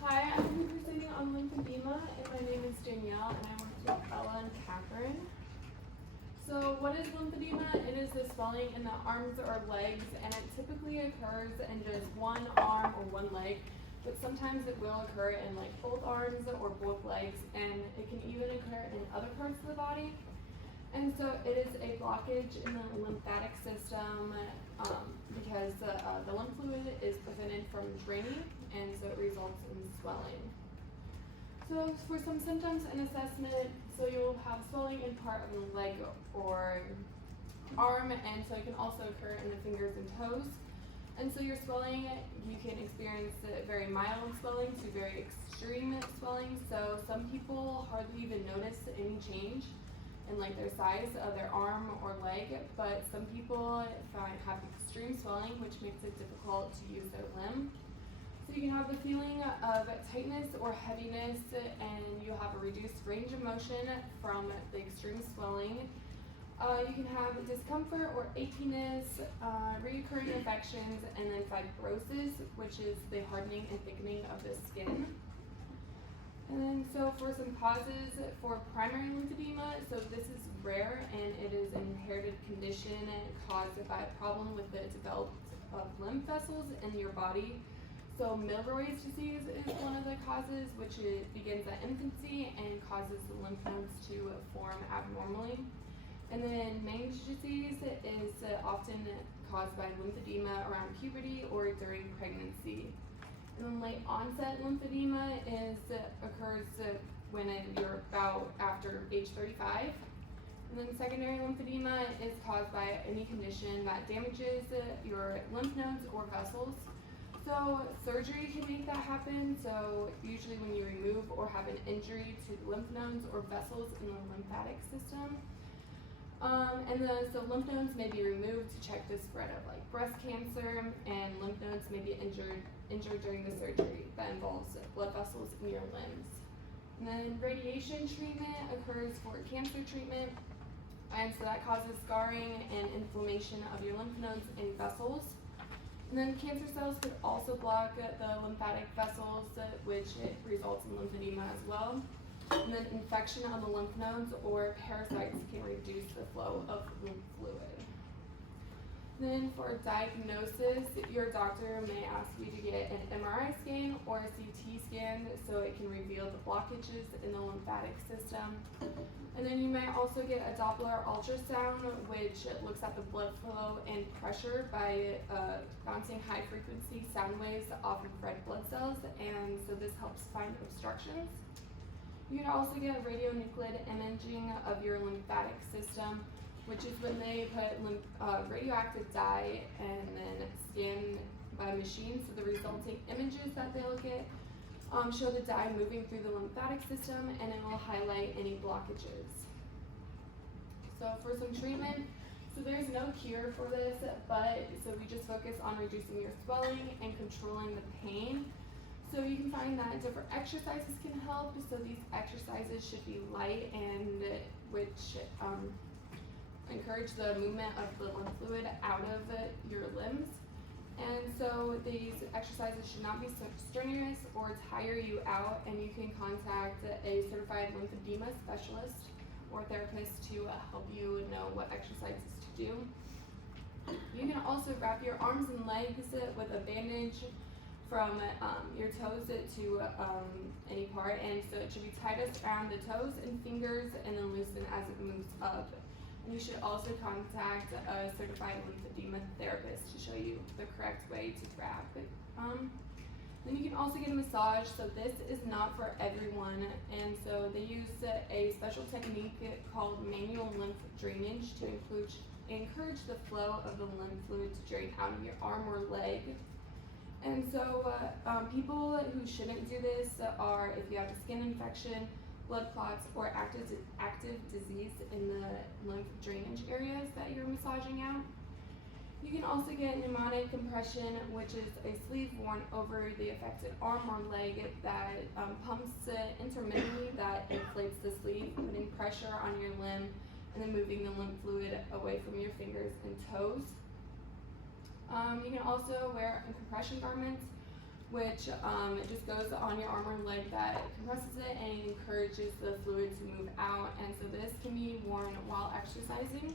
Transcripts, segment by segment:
Hi, I'm going to be presenting on lymphedema, and my name is Danielle, and I work with Ella and Catherine. So what is lymphedema? It is the swelling in the arms or legs, and it typically occurs in just one arm or one leg, but sometimes it will occur in like both arms or both legs, and it can even occur in other parts of the body. And so it is a blockage in the lymphatic system because the lymph fluid is prevented from draining, and so it results in swelling. So for some symptoms and assessment, so you'll have swelling in part of the leg or arm, and so it can also occur in the fingers and toes. And so your swelling, you can experience very mild swelling to very extreme swelling. So some people hardly even notice any change in like their size of their arm or leg, but some people have extreme swelling, which makes it difficult to use their limb. So you can have the feeling of tightness or heaviness, and you'll have a reduced range of motion from the extreme swelling. You can have discomfort or achiness, recurring infections, and then fibrosis, which is the hardening and thickening of the skin. And then so for some causes for primary lymphedema, so this is rare and it is an inherited condition caused by a problem with the development of lymph vessels in your body. So Milroy's disease is one of the causes, which begins at infancy and causes the lymph nodes to form abnormally. And then Mange disease is often caused by lymphedema around puberty or during pregnancy. And then late onset lymphedema occurs when you're about after age 35. And then secondary lymphedema is caused by any condition that damages your lymph nodes or vessels. So surgery can make that happen. So usually when you remove or have an injury to the lymph nodes or vessels in the lymphatic system. So lymph nodes may be removed to check the spread of like breast cancer, and lymph nodes may be injured during the surgery that involves blood vessels in your limbs. And then radiation treatment occurs for cancer treatment, and so that causes scarring and inflammation of your lymph nodes and vessels. And then cancer cells could also block the lymphatic vessels, which results in lymphedema as well. And then infection on the lymph nodes or parasites can reduce the flow of lymph fluid. Then for diagnosis, your doctor may ask you to get an MRI scan or a CT scan so it can reveal the blockages in the lymphatic system. And then you may also get a Doppler ultrasound, which looks at the blood flow and pressure by bouncing high frequency sound waves off of red blood cells, and so this helps find obstructions. You can also get radionuclide imaging of your lymphatic system, which is when they put radioactive dye and then scan by machine. So the resulting images that they'll get show the dye moving through the lymphatic system, and it will highlight any blockages. So for some treatment, so there's no cure for this, but so we just focus on reducing your swelling and controlling the pain. So you can find that different exercises can help. So these exercises should be light and which encourage the movement of the lymph fluid out of your limbs. And so these exercises should not be strenuous or tire you out, and you can contact a certified lymphedema specialist or therapist to help you know what exercises to do. You can also wrap your arms and legs with a bandage from your toes to any part, and so it should be tightest around the toes and fingers and then loosen as it moves up. And you should also contact a certified lymphedema therapist to show you the correct way to wrap it. Then you can also get a massage. So this is not for everyone, and so they use a special technique called manual lymph drainage to encourage the flow of the lymph fluid to drain out of your arm or leg. And so people who shouldn't do this are if you have a skin infection, blood clots, or active disease in the lymph drainage areas that you're massaging out. You can also get pneumatic compression, which is a sleeve worn over the affected arm or leg that pumps intermittently, that inflates the sleeve, putting pressure on your limb and then moving the lymph fluid away from your fingers and toes. You can also wear compression garments which it just goes on your arm or leg that compresses it and encourages the fluid to move out. And so this can be worn while exercising.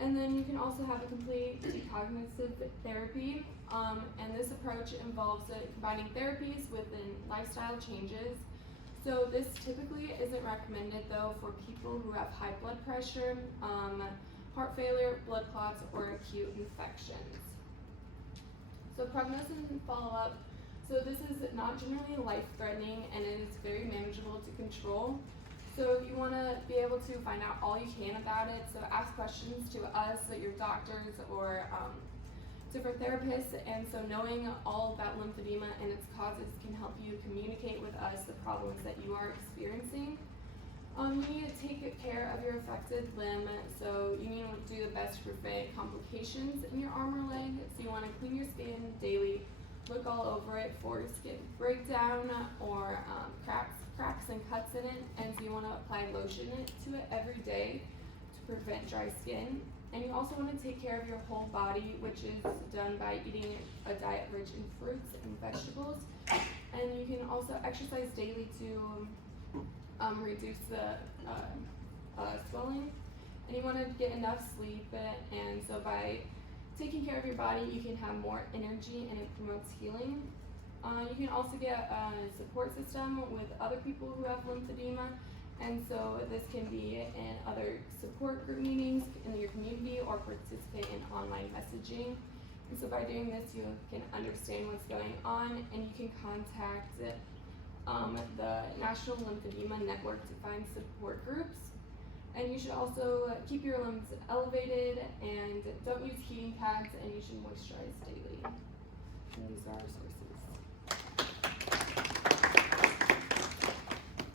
And then you can also have a complete decognitive therapy. And this approach involves combining therapies with lifestyle changes. So this typically isn't recommended though for people who have high blood pressure, heart failure, blood clots, or acute infections. So prognosis and follow-up. So this is not generally life-threatening and it is very manageable to control. So you want to be able to find out all you can about it. So ask questions to us, your doctors, or different therapists. And so knowing all about lymphedema and its causes can help you communicate with us the problems that you are experiencing. You need to take care of your affected limb. So you need to do the best to prevent complications in your arm or leg. So you want to clean your skin daily. Look all over it for skin breakdown or cracks and cuts in it, and so you want to apply lotion to it every day to prevent dry skin. And you also want to take care of your whole body, which is done by eating a diet rich in fruits and vegetables. And you can also exercise daily to reduce the swelling. And you want to get enough sleep, and so by taking care of your body, you can have more energy and it promotes healing. You can also get a support system with other people who have lymphedema, and so this can be in other support group meetings in your community or participate in online messaging. And so by doing this, you can understand what's going on, and you can contact the National Lymphedema Network to find support groups. And you should also keep your limbs elevated and don't use heating pads, and you should moisturize daily. And these are our sources.